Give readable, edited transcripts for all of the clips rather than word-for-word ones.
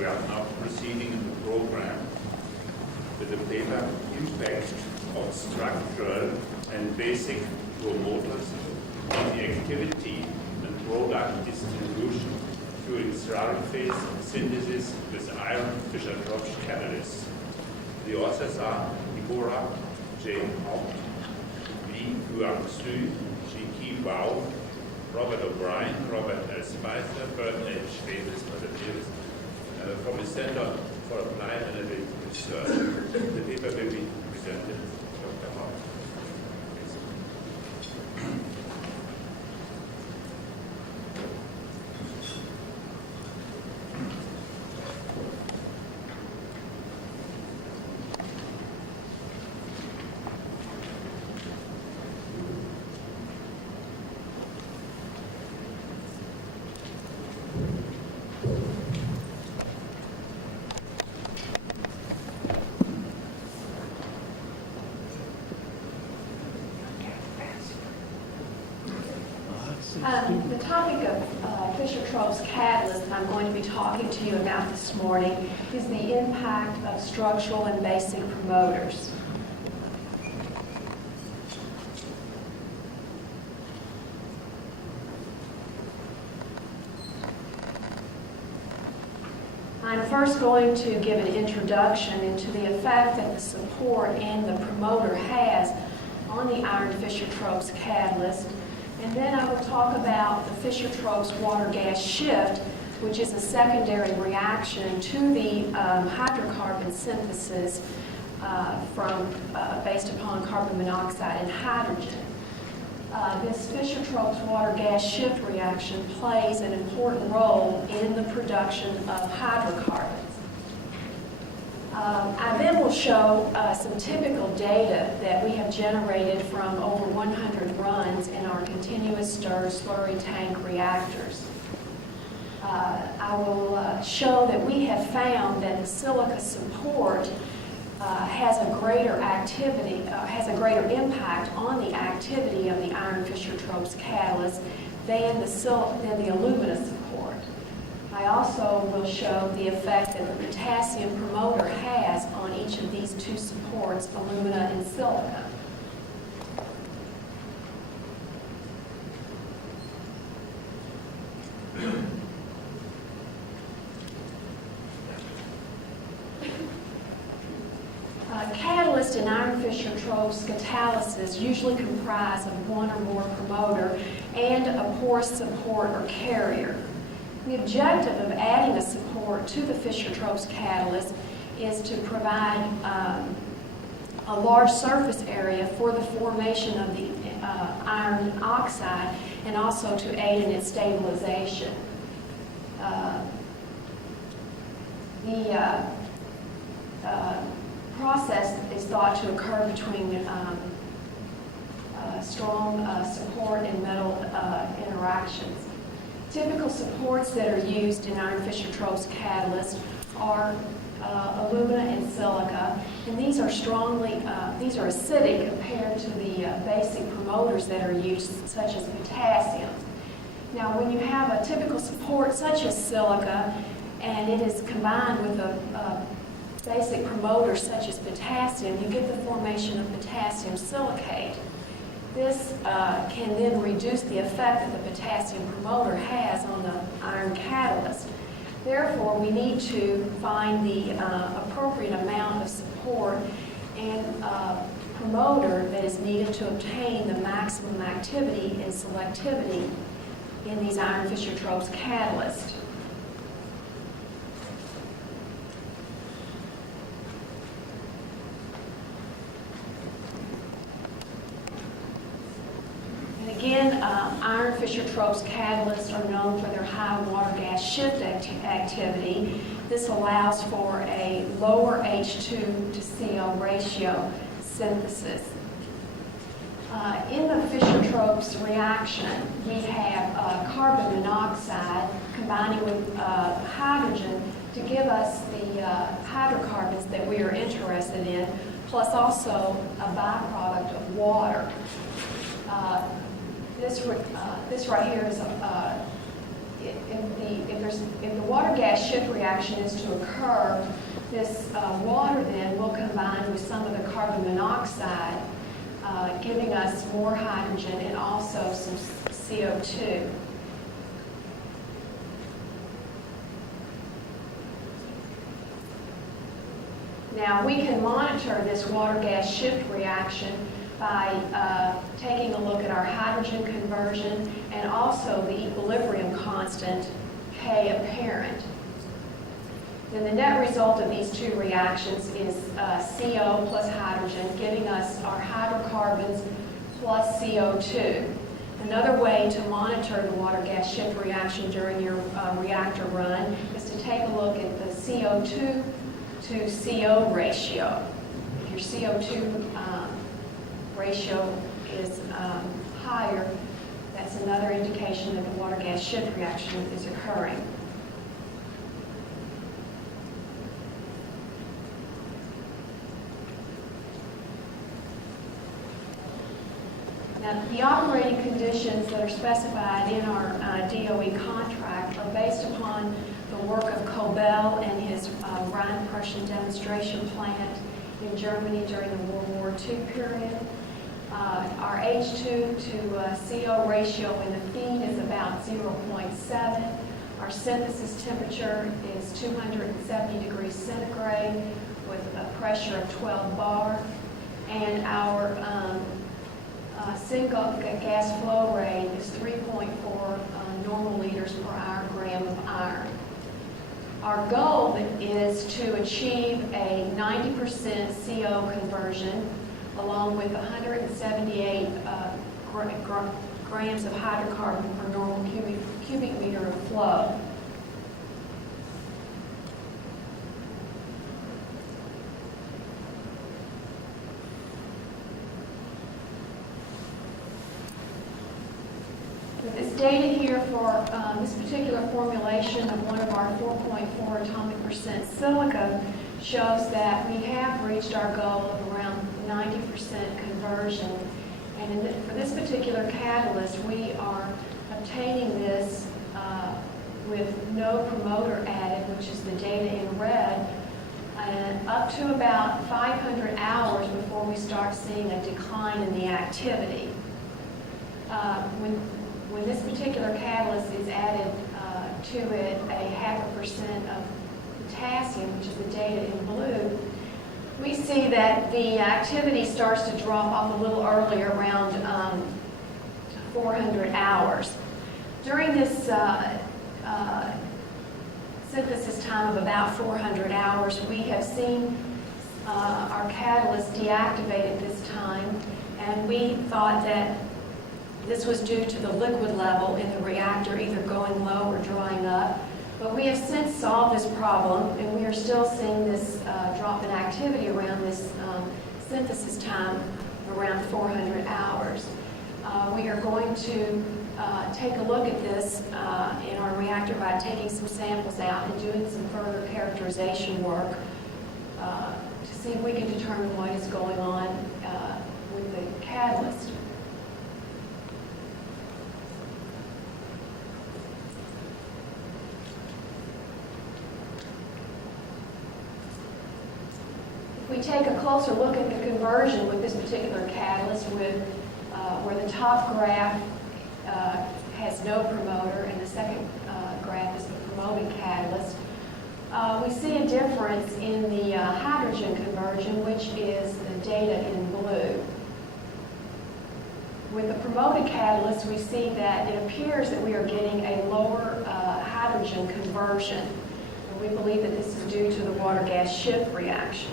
we are now proceeding in the program with the paper Impact of Structural and Basic Promoters on the Activity and Product Distribution during slurry phase synthesis with iron Fischer-Tropsch catalysts. The authors are Deborah Houpt, Fe Fischer-Tropsch, G. Bao, Robert O'Brien, Robert L. Spicer, Bert H. Davis, from the Center for Applied Analytic Research. The paper will be presented by Dr. Houpt. The topic of Fischer-Tropsch catalyst I'm going to be talking to you about this morning is the impact of structural and basic promoters. I'm first going to give an introduction into the effect that the support and the promoter has on the iron Fischer-Tropsch catalyst. And then I will talk about the Fischer-Tropsch water-gas shift, which is a secondary reaction to the hydrocarbon synthesis based upon carbon monoxide and hydrogen. This Fischer-Tropsch water-gas shift reaction plays an important role in the production of hydrocarbons. I then will show some typical data that we have generated from over 100 runs in our continuous stir slurry tank reactors. I will show that we have found that the silica support has a greater impact on the activity of the iron Fischer-Tropsch catalyst than the alumina support. I also will show the effect that the potassium promoter has on each of these two supports, alumina and silica. Catalysts in iron Fischer-Tropsch catalysis usually comprise of one or more promoter and a porous support or carrier. The objective of adding a support to the Fischer-Tropsch catalyst is to provide a large surface area for the formation of the iron oxide and also to aid in its stabilization. The process is thought to occur between strong support and metal interactions. Typical supports that are used in iron Fischer-Tropsch catalyst are alumina and silica, and these are acidic compared to the basic promoters that are used, such as potassium. Now, when you have a typical support such as silica, and it is combined with a basic promoter such as potassium, you get the formation of potassium silicate. This can then reduce the effect that the potassium promoter has on the iron catalyst. Therefore, we need to find the appropriate amount of support and promoter that is needed to obtain the maximum activity and selectivity in these iron Fischer-Tropsch catalysts. Again, iron Fischer-Tropsch catalysts are known for their high water-gas shift activity. This allows for a lower H2 to CO ratio synthesis. In the Fischer-Tropsch reaction, we have carbon monoxide combining with hydrogen to give us the hydrocarbons that we are interested in, plus also a byproduct of water. This right here is if the water-gas shift reaction is to occur, this water then will combine with some of the carbon monoxide, giving us more hydrogen and also some CO2. Now, we can monitor this water-gas shift reaction by taking a look at our hydrogen conversion and also the equilibrium constant, K apparent. Then the net result of these two reactions is CO plus hydrogen, giving us our hydrocarbons plus CO2. Another way to monitor the water-gas shift reaction during your reactor run is to take a look at the CO2 to CO ratio. If your CO2 ratio is higher, that's another indication that the water-gas shift reaction is occurring. Now, the operating conditions that are specified in our DOE contract are based upon the work of Cobell and his Rhine-Prussian demonstration plant in Germany during the World War II period. Our H2 to CO ratio in the feed is about 0.7. Our synthesis temperature is 270 degrees centigrade with a pressure of 12 bar. And our single gas flow rate is 3.4 normal liters per hour gram of iron. Our goal is to achieve a 90% CO conversion along with 178 grams of hydrocarbon per normal cubic meter of flow. This data here for this particular formulation of one of our 4.4 atomic percent silica shows that we have reached our goal of around 90% conversion. And for this particular catalyst, we are obtaining this with no promoter added, which is the data in red, and up to about 500 hours before we start seeing a decline in the activity. When this particular catalyst is added to it a 0.5% of potassium, which is the data in blue, we see that the activity starts to drop off a little earlier, around 400 hours. During this synthesis time of about 400 hours, we have seen our catalyst deactivate at this time, and we thought that this was due to the liquid level in the reactor either going low or drying up. But we have since solved this problem, and we are still seeing this drop in activity around this synthesis time around 400 hours. We are going to take a look at this in our reactor by taking some samples out and doing some further characterization work to see if we can determine what is going on with the catalyst. If we take a closer look at the conversion with this particular catalyst, with where the top graph has no promoter and the second graph is the promoting catalyst, we see a difference in the hydrogen conversion, which is the data in blue. With the promoted catalyst, we see that it appears that we are getting a lower hydrogen conversion. And we believe that this is due to the water-gas shift reaction.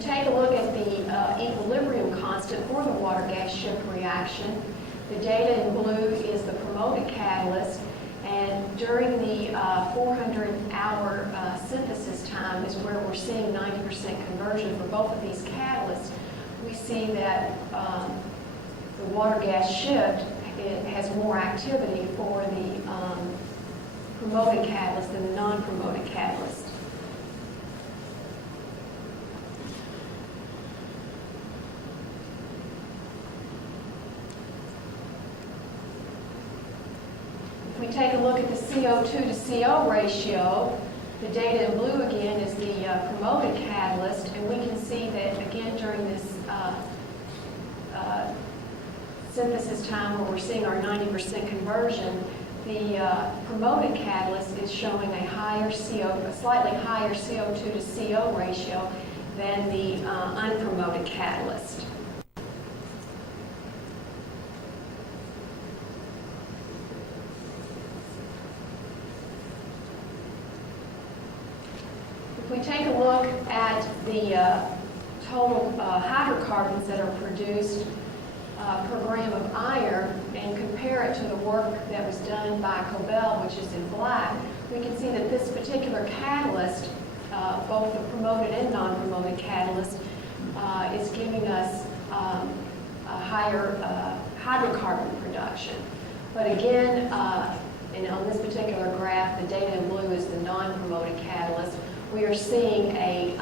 Take a look at the equilibrium constant for the water-gas shift reaction. The data in blue is the promoted catalyst, and during the 400-hour synthesis time is where we're seeing 90% conversion for both of these catalysts. We see that the water-gas shift, it has more activity for the promoted catalyst than the non-promoted catalyst. take a look at the CO2 to CO ratio, the data in blue again is the promoted catalyst, and we can see that again during this synthesis time where we're seeing our 90% conversion, the promoted catalyst is showing a slightly higher CO2 to CO ratio than the unpromoted catalyst. If we take a look at the total hydrocarbons that are produced per gram of iron and compare it to the work that was done by Cobell, which is in black, we can see that this particular catalyst, both the promoted and non-promoted catalyst, is giving us a higher hydrocarbon production. But again, and on this particular graph, the data in blue is the non-promoted catalyst. We are seeing a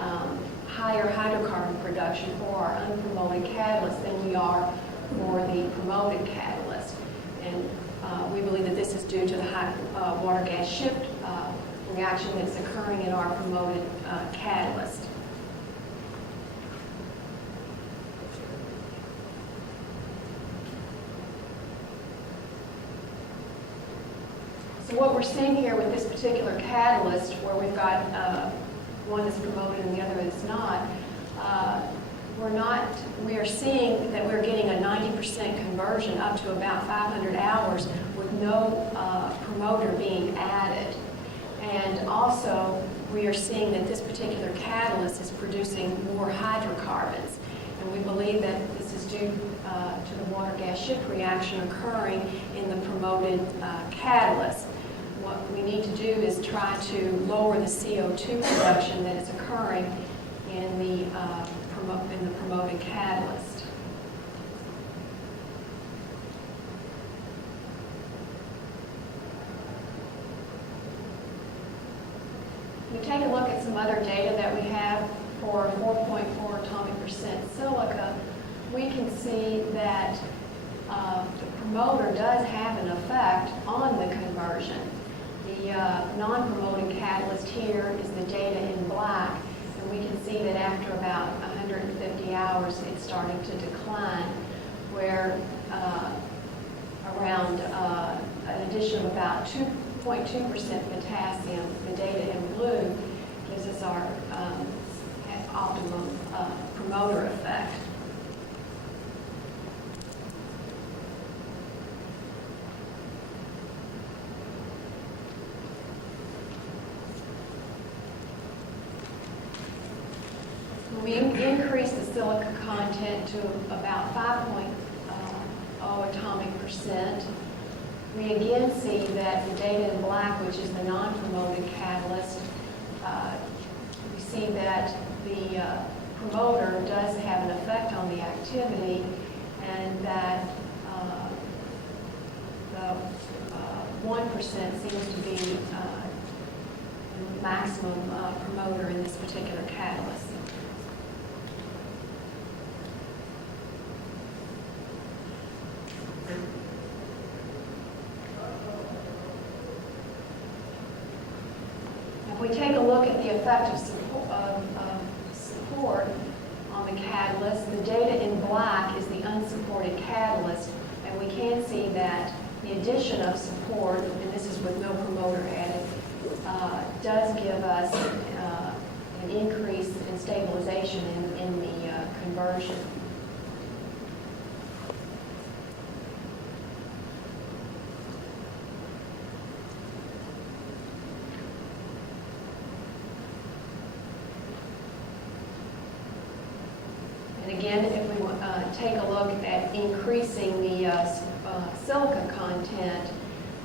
higher hydrocarbon production for our unpromoted catalyst than we are for the promoted catalyst. And we believe that this is due to the high water gas shift reaction that's occurring in our promoted catalyst. So what we're seeing here with this particular catalyst, where we've got one is promoted and the other is not, we are seeing that we're getting a 90% conversion up to about 500 hours with no promoter being added. And also, we are seeing that this particular catalyst is producing more hydrocarbons. And we believe that this is due to the water gas shift reaction occurring in the promoted catalyst. What we need to do is try to lower the CO2 production that is occurring in the promoted catalyst. We take a look at some other data that we have for 4.4 atomic percent silica. We can see that the promoter does have an effect on the conversion. The non-promoting catalyst here is the data in black, and we can see that after about 150 hours it's starting to decline, where around an addition of about 2.2% potassium, the data in blue, gives us our optimum promoter effect. We increase the silica content to about 5.0 atomic percent. We again see that the data in black, which is the non-promoted catalyst, we see that the promoter does have an effect on the activity, and that the 1% seems to be the maximum promoter in this particular catalyst. If we take a look at the effect of support on the catalyst, the data in black is the unsupported catalyst, and we can see that the addition of support, and this is with no promoter added, does give us an increase in stabilization in the conversion. Again, if we take a look at increasing the silica content,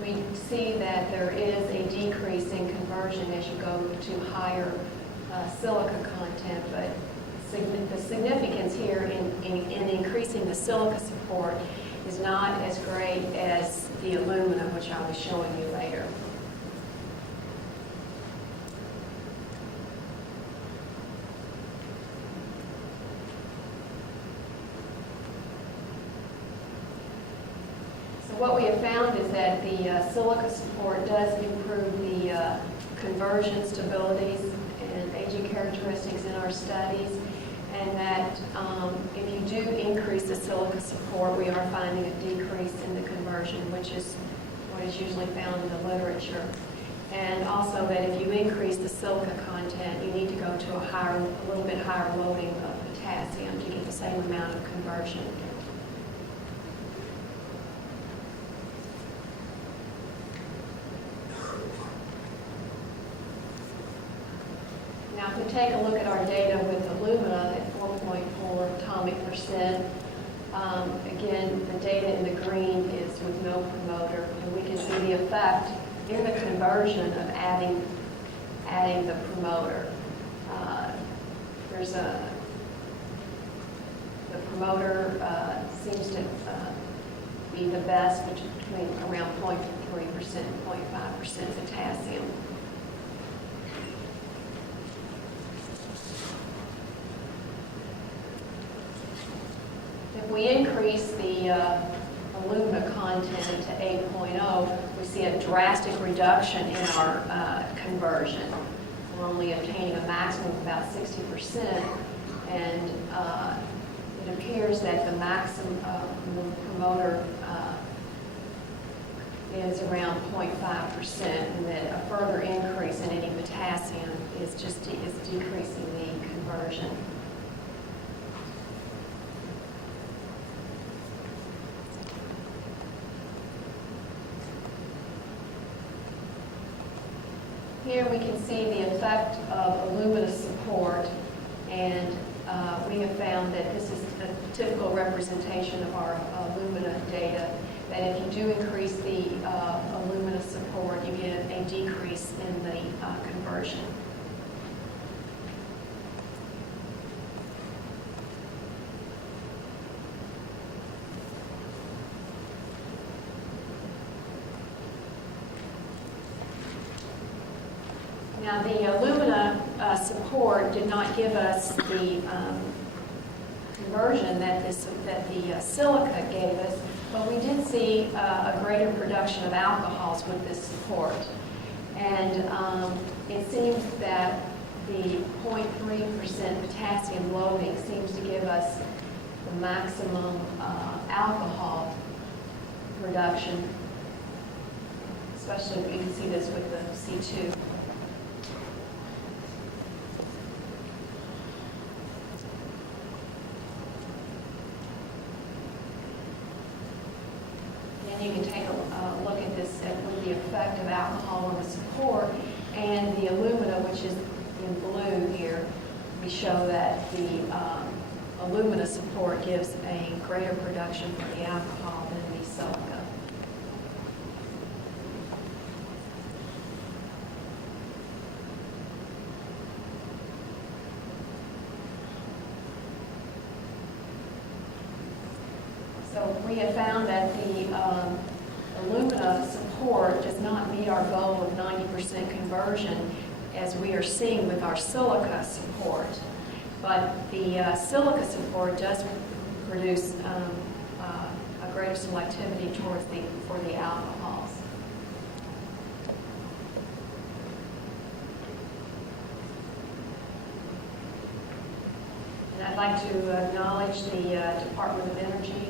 we see that there is a decrease in conversion as you go to higher silica content, but the significance here in increasing the silica support is not as great as the aluminum, which I'll be showing you later. So what we have found is that the silica support does improve the conversion stabilities and aging characteristics in our studies, and that if you do increase the silica support, we are finding a decrease in the conversion, which is what is usually found in the literature. And also that if you increase the silica content, you need to go to a little bit higher loading of potassium to get the same amount of conversion. Now, if we take a look at our data with alumina at 4.4 atomic percent, again, the data in the green is with no promoter, and we can see the effect in the conversion of adding the promoter. The promoter seems to be the best, which is between around 0.3% and 0.5% potassium. If we increase the alumina content to 8.0, we see a drastic reduction in our conversion. We're only obtaining a maximum of about 60%, and it appears that the maximum promoter is around 0.5%, and that a further increase in any potassium is decreasing the conversion. Here we can see the effect of alumina support, and we have found that this is a typical representation of our alumina data, that if you do increase the alumina support, you get a decrease in the conversion. Now, the alumina support did not give us the conversion that the silica gave us, but we did see a greater production of alcohols with this support. And it seems that the 0.3% potassium loading seems to give us the maximum alcohol production, especially you can see this with the C2. You can take a look at this with the effect of alcohol on the support and the alumina, which is in blue here. We show that the alumina support gives a greater production for the alcohol than the silica. So we have found that the alumina support does not meet our goal of 90% conversion, as we are seeing with our silica support. But the silica support does produce a greater selectivity for the alcohols. And I'd like to acknowledge the Department of Energy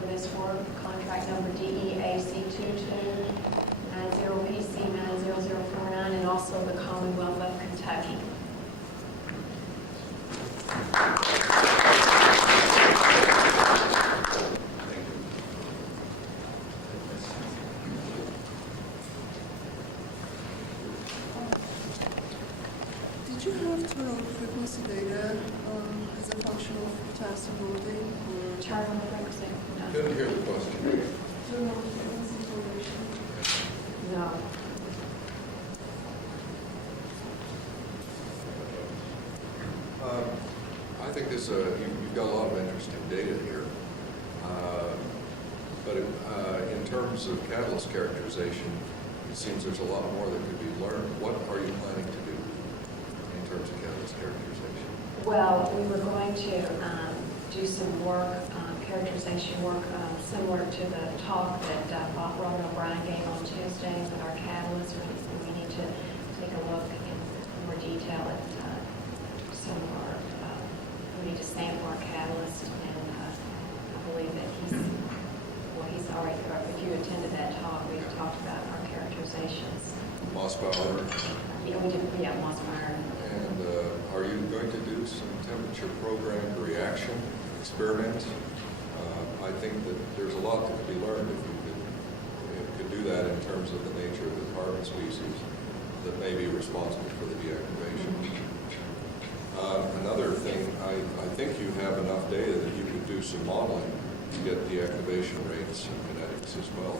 for this work, contract number DEAC2290PC900049, and also the Commonwealth of Kentucky. Did you have terminal frequency data as a function of potassium loading? Or Terminal frequency? No. Didn't hear the question. terminal frequency information? No. I think this, you've got a lot of interesting data here. But in terms of catalyst characterization, it seems there's a lot more that could be learned. What are you planning to do in terms of catalyst characterization? Well, we were going to do some work characterization work similar to the talk that Robin O'Brien gave on Tuesday with our catalyst. We need to take a look in more detail at some of our, we need to sample our catalyst, and I believe that he's already, if you attended that talk, we talked about our characterizations. Mossbauer. Yeah, we did, yeah, Mossmeyer. And are you going to do some temperature programmed reaction experiment? I think that there's a lot that could be learned if you could do that in terms of the nature of the carbon species that may be responsible for the deactivation. Another thing, I think you have enough data that you could do some modeling to get deactivation rates and kinetics as well.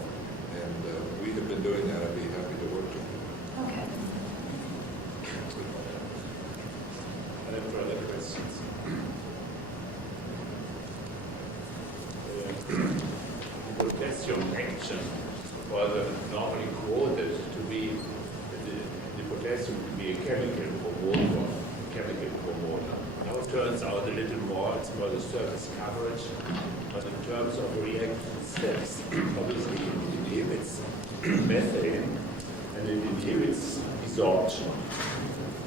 And we have been doing that. I'd be happy to work with you. Okay. Any further questions? The potassium action was normally quoted to be the potassium to be a chemical promoter. Now it turns out a little more, it's more the surface coverage, but in terms of reaction steps, obviously it inhibits methane and it inhibits desorption.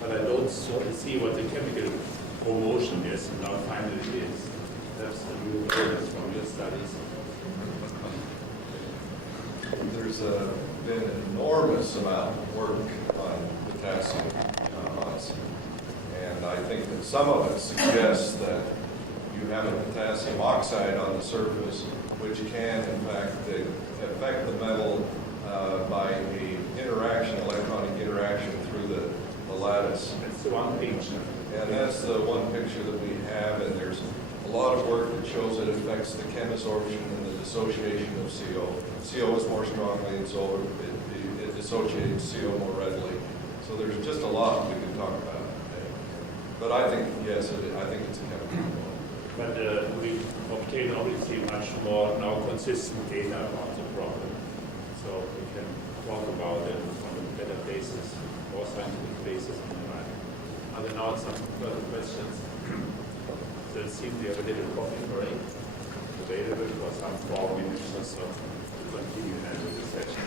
But I don't sort of see what the chemical promotion is, and now finally it is. Perhaps you know this from your studies. There's been an enormous amount of work on potassium ions. And I think that some of it suggests that you have a potassium oxide on the surface, which can, in fact, affect the metal by a electronic interaction through the lattice. That's the one picture. And that's the one picture that we have, and there's a lot of work that shows it affects the chemosorption and the dissociation of CO. CO is more strongly, and so it dissociates CO more readily. So there's just a lot we can talk about. But I think, yes, I think it's a chemical. But we obtain obviously much more now consistent data about the problem. So we can talk about it on a better basis, more scientific basis. Are there now some further questions? So it seems we have a little coffee break available for some 4 minutes or so to continue with the session.